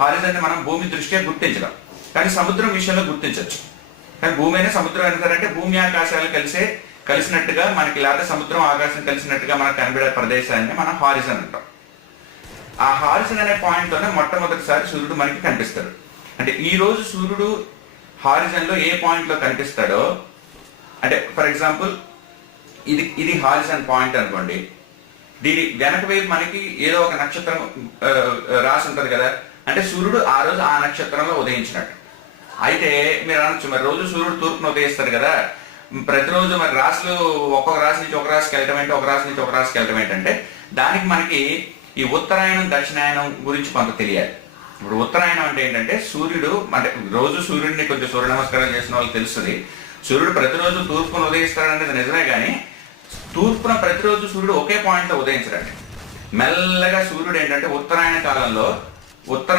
Horizon ని మనం భూమి దృష్ట్యా గుర్తించడం, కానీ సముద్రం విషయంలో గుర్తించవచ్చు. కానీ భూమి అయినా సముద్రం ఏంటంటే భూమి ఆకాశాలు కలిసినట్టుగా మనకి, లేకపోతే సముద్రం ఆకాశం కలిసినట్టుగా మనకు కనబడే ప్రదేశాన్ని మనం హారిజన్ అంటాం. ఆ హారిజన్ అనే పాయింట్ తోనే మొట్టమొదటిసారి సూర్యుడు మనకి కనిపిస్తాడు. అంటే ఈ రోజు సూర్యుడు హారిజన్ లో ఏ పాయింట్ లో కనిపిస్తాడో, అంటే ఫర్ ఎగ్జాంపుల్ ఇది హారిజన్ పాయింట్ అనుకోండి, దీని వెనక వైపు మనకి ఏదో ఒక నక్షత్రం రాసి ఉంటది కదా, అంటే సూర్యుడు ఆ రోజు ఆ నక్షత్రంలో ఉదయించినట్టు. అయితే మీరు అనొచ్చు, మరి రోజు సూర్యుడు తూర్పును ఉదయిస్తాడు కదా, ప్రతిరోజు మరి రాశులు ఒక్కొక్క రాశి నుంచి ఒక రాశికి వెళ్ళటం ఏంటి, ఒక రాశి నుంచి ఒక రాశికి వెళ్ళటం ఏంటంటే, దానికి మనకి ఈ ఉత్తరాయణం దక్షిణాయనం గురించి కొంత తెలియాలి. ఇప్పుడు ఉత్తరాయణం అంటే ఏంటంటే సూర్యుడు, అంటే రోజు సూర్యుడిని కొంచెం సూర్య నమస్కారం చేసిన వాళ్ళకి తెలుస్తుంది, సూర్యుడు ప్రతిరోజు తూర్పును ఉదయిస్తాడనేది నిజమే, కానీ తూర్పున ప్రతిరోజు సూర్యుడు ఒకే పాయింట్ లో ఉదయించడండి. మెల్లగా సూర్యుడు ఏంటంటే ఉత్తరాయణ కాలంలో ఉత్తరం